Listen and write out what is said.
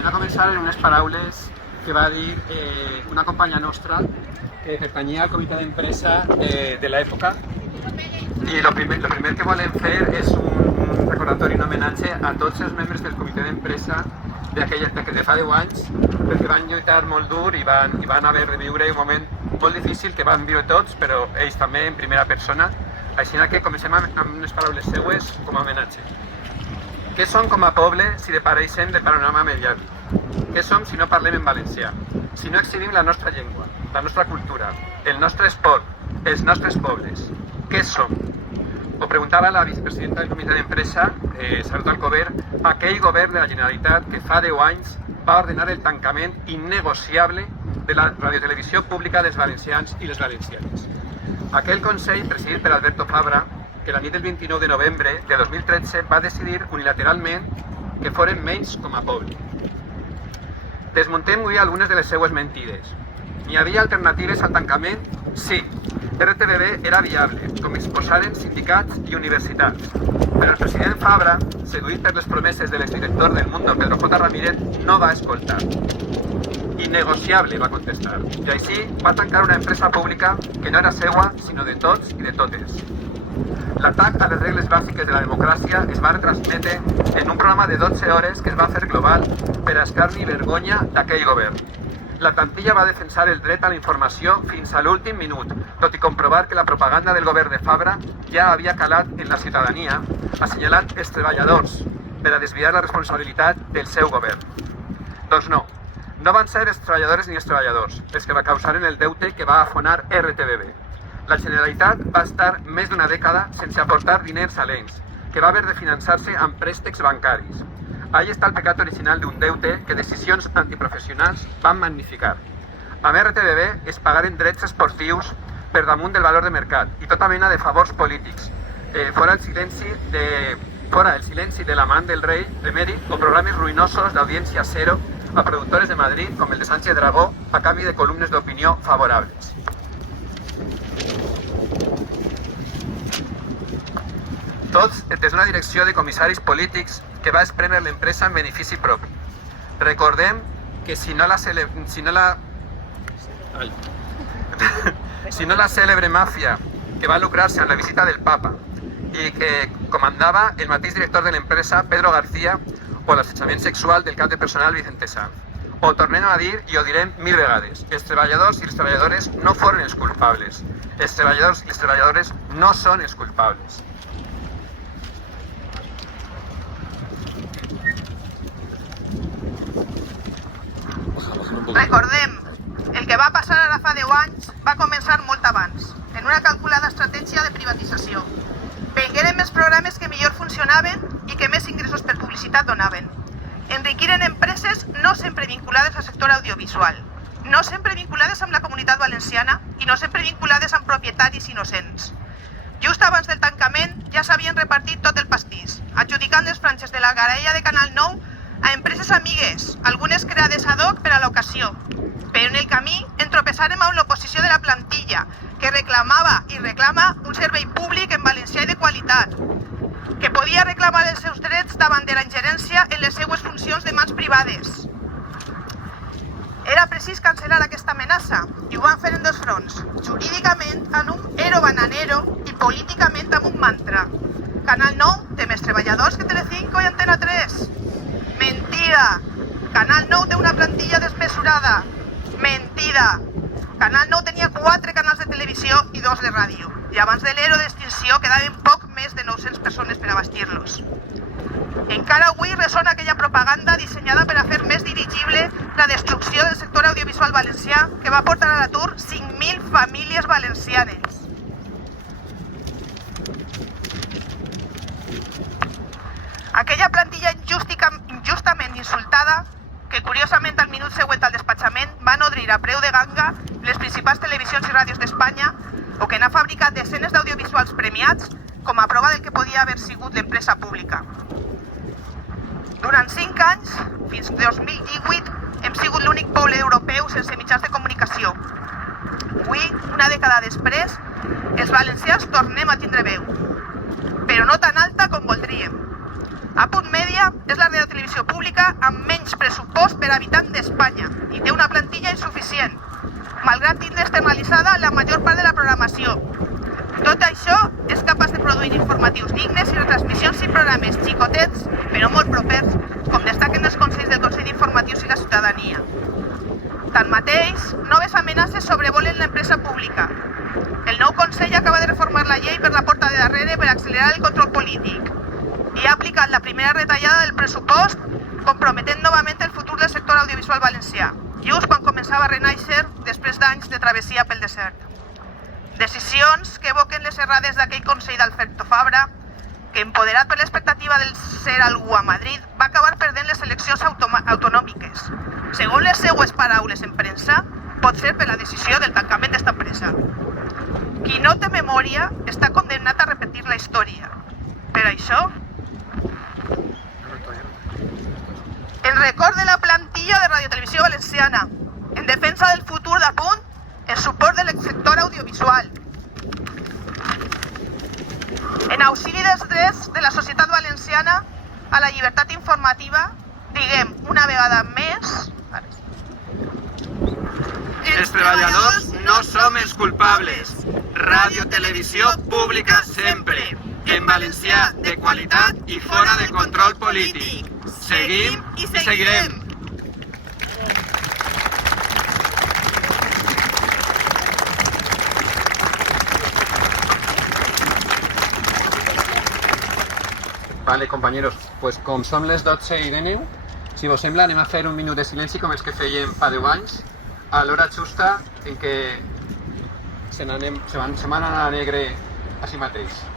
Anem a començar en unes paraules que va dir una companya nostra que pertanyia al comitè d'empresa de l'època, i el primer que volem fer és un recordatori, un homenatge a tots els membres del comitè d'empresa de fa 10 anys, perquè van lluitar molt dur i van haver de viure un moment molt difícil que van viure tots, però ells també en primera persona. Així que comencem amb unes paraules seues com a homenatge. Què som com a poble si depareixem de panorama mediàtic? Què som si no parlem en valencià? Si no exhibim la nostra llengua, la nostra cultura, el nostre esport, els nostres pobles? Què som? Ho preguntava la vicepresidenta del comitè d'empresa, Salut Alcover, aquell govern de la Generalitat que fa 10 anys va ordenar el tancament innegociable de la radiotelevisió pública dels valencians i les valencianes. Aquell Consell, presidit per Alberto Fabra, que la nit del 29 de novembre de 2013 va decidir unilateralment que foren menys com a poble. Desmuntem avui algunes de les seues mentides. N'hi havia alternatives al tancament? Sí. RTBB era viable, com exposaren sindicats i universitats. Però el president Fabra, seduït per les promeses de l'exdirector del Mundo, Pedro J. Ramírez, no va escoltar. Innegociable, va contestar. I així va tancar una empresa pública que no era seua, sinó de tots i de totes. L'atac a les regles bàsiques de la democràcia es va retransmetre en un programa de 12 hores que es va fer global per a escarni i vergonya d'aquell govern. La plantilla va defensar el dret a la informació fins a l'últim minut, tot i comprovar que la propaganda del govern de Fabra ja havia calat en la ciutadania, assenyalant els treballadors per a desviar la responsabilitat del seu govern. Doncs no van ser els treballadores ni els treballadors els que va causar el deute que va afonar RTBB. La Generalitat va estar més d'una dècada sense aportar diners a l'ENS, que va haver de finançar-se amb préstecs bancaris. Ahí està el pecat original d'un deute que decisions antiprofessionals van magnificar. Amb RTBB es pagaren drets esportius per damunt del valor de mercat i tota mena de favors polítics. Fora el silenci de l'amant del rei emèrit o programes ruïnosos d'audiència zero a productores de Madrid com el de Sánchez Dragó a canvi de columnes d'opinió favorables. Tots des d'una direcció de comissaris polítics que va esprendre l'empresa en benefici propi. Recordem que si no la cèlebre màfia que va lucrar-se amb la visita del papa i que comandava el mateix director de l'empresa, Pedro García, o l'assetjament sexual del cap de personal Vicente Sanz. Ho tornem a dir i ho direm 1000 vegades. Els treballadors i les treballadores no foren els culpables. Els treballadors i les treballadores no són els culpables. Recordem, el que va passar ara fa 10 anys va començar molt abans, en una calculada estratègia de privatització. Vengueren més programes que millor funcionaven i que més ingressos per publicitat donaven. Enriquiren empreses no sempre vinculades al sector audiovisual, no sempre vinculades amb la comunitat valenciana i no sempre vinculades amb propietaris innocents. Just abans del tancament ja s'havien repartit tot el pastís, adjudicant les franges de la graella de Canal 9 a empreses amigues, algunes creades ad hoc per a l'ocasió. Però en el camí entropeçàrem amb l'oposició de la plantilla, que reclamava i reclama un servei públic en valencià i de qualitat, que podia reclamar els seus drets davant de la ingerència en les seues funcions de mans privades. Era precís cancel·lar aquesta amenaça i ho van fer en 2 fronts, jurídicament amb un ero bananero i políticament amb un mantra. Canal 9 té més treballadors que Telecinco i Antena 3. Mentida! Canal 9 té una plantilla desmesurada. Mentida! Canal 9 tenia 4 canals de televisió i 2 de ràdio. I abans de l'ero d'extinció quedaven poc més de 900 persones per abastir-los. Encara avui ressona aquella propaganda dissenyada per a fer més dirigible la destrucció del sector audiovisual valencià que va portar a l'atur 5.000 famílies valencianes. Aquella plantilla injustament insultada, que curiosament al minut següent al despatxament va nodrir a preu de ganga les principals televisions i ràdios d'Espanya o que n'ha fabricat desenes d'audiovisuals premiats com a prova del que podia haver sigut l'empresa pública. Durant 5 anys, fins 2018, hem sigut l'únic poble europeu sense mitjans de comunicació. Avui, una dècada després, els valencians tornem a tindre veu, però no tan alta com voldríem. A Punt Media és la radiotelevisió pública amb menys pressupost per habitant d'Espanya i té una plantilla insuficient, malgrat tindre externalitzada la major part de la programació. Tot això és capaç de produir informatius dignes i retransmissions i programes xicotets, però molt propers, com destaquen els consells del Consell d'Informatius i la Ciutadania. Tanmateix, noves amenaces sobrevolen l'empresa pública. El nou Consell acaba de reformar la llei per la porta de darrere per accelerar el control polític i ha aplicat la primera retallada del pressupost, comprometent novament el futur del sector audiovisual valencià, just quan començava a renaixer després d'anys de travessia pel desert. Decisions que evoquen les errades d'aquell Consell d'Alberto Fabra, que, empoderat per l'expectativa del ser algú a Madrid, va acabar perdent les eleccions autonòmiques. Segons les seues paraules en premsa, pot ser per la decisió del tancament d'esta empresa. Qui no té memòria està condemnat a repetir la història. Per això, en record de la plantilla de Radiotelevisió Valenciana, en defensa del futur d'Apunt, en suport del sector audiovisual, en auxili dels drets de la societat valenciana a la llibertat informativa, diguem una vegada més... Els treballadors no som els culpables. Radiotelevisió pública sempre. En valencià, de qualitat i fora de control polític. Seguim i seguirem. Vale, compañeros, pues com som les 12:09, si vos sembla anem a fer un minut de silenci com els que fèiem fa 10 anys, a l'hora justa en què se n'han anat a negre a si mateix.